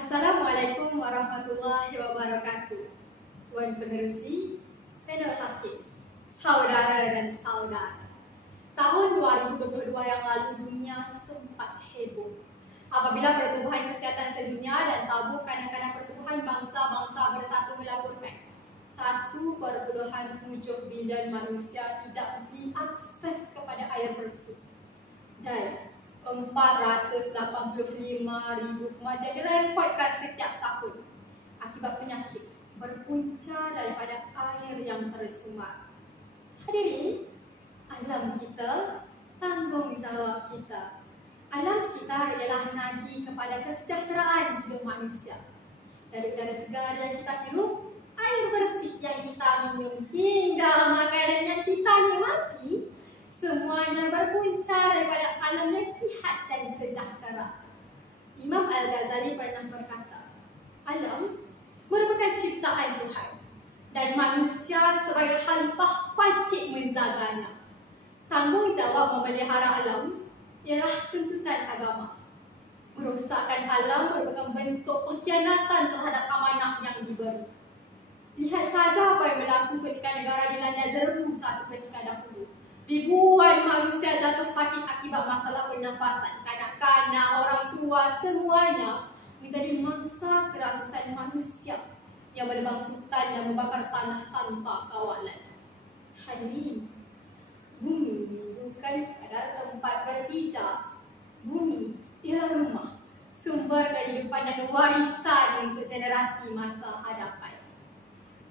Assalamualaikum warahmatullahi wabarakatuh. Tuan Penerusi, panel hakim, saudara dan saudara. Tahun 2022 yang lalu dunia sempat heboh apabila Pertubuhan Kesihatan Sedunia dan tabur kanak-kanak Pertubuhan Bangsa-Bangsa Bersatu melaporkan 1.7 bilion manusia tidak memiliki akses kepada air bersih dan 485,000 kematian direkodkan setiap tahun akibat penyakit berpunca daripada air yang tercemar. Hadirin, alam kita, tanggungjawab kita. Alam sekitar ialah nadi kepada kesejahteraan hidup manusia. Dari udara segar yang kita hirup, air bersih yang kita minum, hingga makanan yang kita nikmati, semuanya berpunca daripada alam yang sihat dan sejahtera. Imam Al-Ghazali pernah berkata, alam merupakan ciptaan Tuhan dan manusia sebagai khalifah wajib menjaganya. Tanggungjawab memelihara alam ialah tuntutan agama. Merosakkan alam merupakan bentuk pengkhianatan terhadap amanah yang diberi. Lihat saja apa yang berlaku ketika negara dilanda jerbu satu ketika dahulu. Ribuan manusia jatuh sakit akibat masalah pernafasan. Kanak-kanak, orang tua, semuanya menjadi mangsa kerakusan manusia yang menebang hutan dan membakar tanah tanpa kawalan. Hadirin, bumi bukan sekadar tempat berpijak. Bumi ialah rumah, sumber kehidupan dan warisan untuk generasi masa hadapan.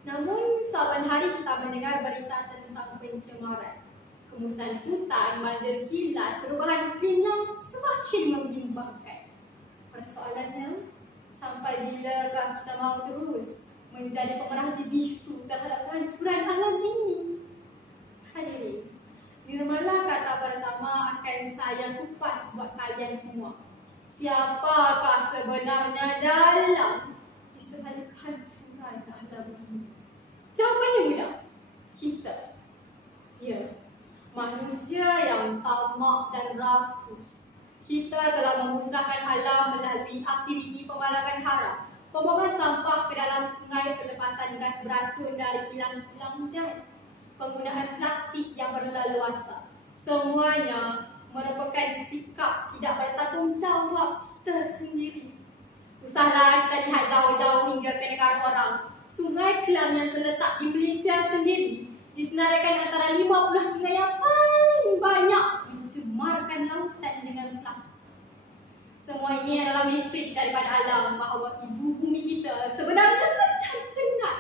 Namun, saban hari kita mendengar berita tentang pencemaran, kemusnahan hutan, banjir kilat, perubahan iklim yang semakin membimbangkan. Persoalannya, sampai bilakah kita mahu terus menjadi pemerhati bisu terhadap kehancuran alam ini? Hadirin, Nirmala kata pertama akan saya kupas buat kalian semua. Siapakah sebenarnya dalam di sebalik kehancuran alam ini? Jawapannya mudah. Kita. Ya. Manusia yang tamak dan rakus. Kita telah memusnahkan alam melalui aktiviti pembalakan haram, pembuangan sampah ke dalam sungai, pelepasan gas beracun dari kilang-kilang dan penggunaan plastik yang berleluasa. Semuanya merupakan sikap tidak bertanggungjawab kita sendiri. Usahlah kita lihat jauh-jauh hingga ke negara orang. Sungai Kelang yang terletak di Malaysia sendiri disenaraikan antara 50 sungai yang paling banyak mencemarkan lautan dengan plastik. Semua ini adalah mesej daripada alam bahawa ibu bumi kita sebenarnya sedang tenang.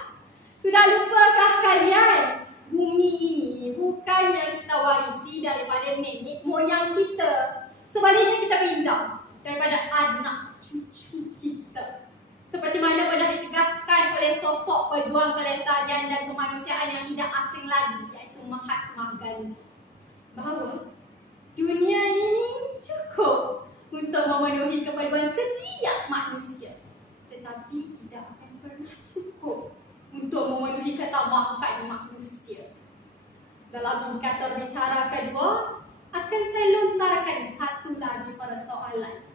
Sudah lupakah kalian? Bumi ini bukan yang kita warisi daripada nenek moyang kita. Sebaliknya kita pinjam daripada anak cucu kita. Seperti mana pernah ditegaskan oleh sosok pejuang kelestarian dan kemanusiaan yang tidak asing lagi, iaitu Mahatma Gandhi, bahawa dunia ini cukup untuk memenuhi keperluan setiap manusia, tetapi tidak akan pernah cukup untuk memenuhi ketamakan manusia. Dalam indikator bicara kedua, akan saya lontarkan satu lagi persoalan.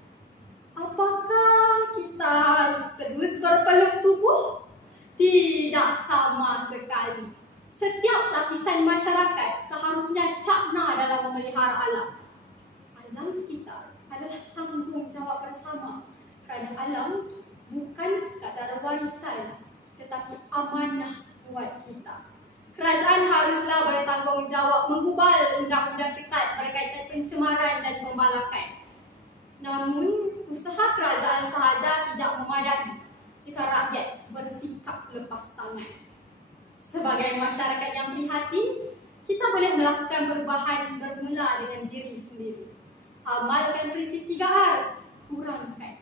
Apakah kita harus terus berpeluk tubuh? Tidak sama sekali. Setiap lapisan masyarakat seharusnya cakna dalam memelihara alam. Alam sekitar adalah tanggungjawab bersama kerana alam bukan sekadar warisan tetapi amanah buat kita. Kerajaan haruslah bertanggungjawab menggubal undang-undang ketat berkaitan pencemaran dan pembalakan. Namun, usaha kerajaan sahaja tidak memadai jika rakyat bersikap lepas tangan. Sebagai masyarakat yang prihatin, kita boleh melakukan perubahan bermula dengan diri sendiri. Amalkan prinsip 3R, kurangkan,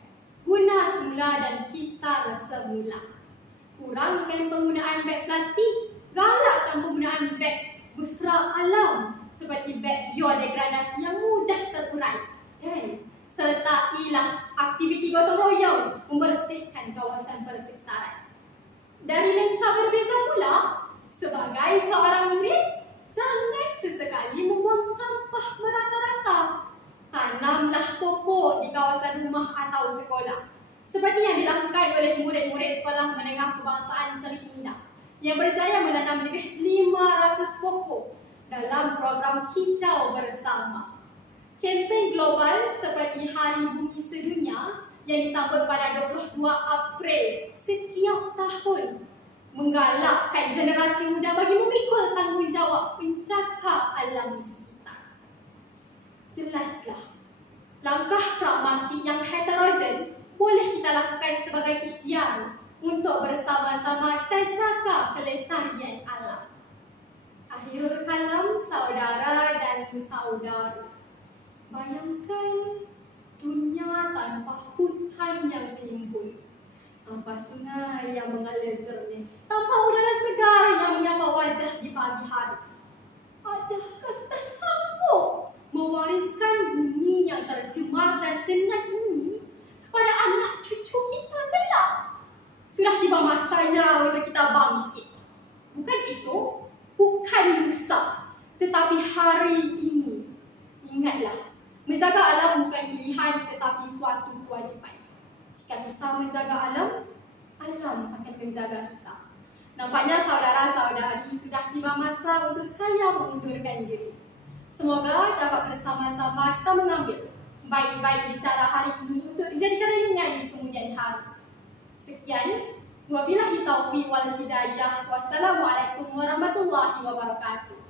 guna semula dan kitar semula. Kurangkan penggunaan beg plastik, galakkan penggunaan beg mesra alam seperti beg biodegradasi yang mudah terurai, dan sertailah aktiviti gotong royong membersihkan kawasan persekitaran. Dari lensa berbeza pula, sebagai seorang murid, jangan sesekali membuang sampah merata-rata. Tanamlah pokok di kawasan rumah atau sekolah. Seperti yang dilakukan oleh murid-murid Sekolah Menengah Kebangsaan Seri Indah yang berjaya menanam lebih 500 pokok dalam program Hijau Bersama. Kempen global seperti Hari Bumi Sedunia yang disambut pada 22 April setiap tahun menggalakkan generasi muda bagi memikul tanggungjawab menjaga alam sekitar. Jelaslah, langkah pragmatik yang heterogen boleh kita lakukan sebagai ikhtiar untuk bersama-sama kita jaga kelestarian alam. Akhirul kalam, saudara dan saudari. Bayangkan dunia tanpa hutan yang timbul, tanpa sungai yang mengalir jernih, tanpa udara segar yang menyapa wajah di pagi hari. Adakah kita sanggup mewariskan bumi yang tercemar dan tenang ini kepada anak cucu kita kelak? Sudah tiba masanya untuk kita bangkit. Bukan esok, bukan lusa, tetapi hari ini. Ingatlah, menjaga alam bukan pilihan tetapi suatu kewajipan. Jika kita menjaga alam, alam akan menjaga kita. Nampaknya saudara-saudari sudah tiba masa untuk saya mengundurkan diri. Semoga dapat bersama-sama kita mengambil baik-baik bicara hari ini untuk dijadikan renungan di kemudian hari. Sekian, wabillahi taufiq wal hidayah. Wassalamualaikum warahmatullahi wabarakatuh.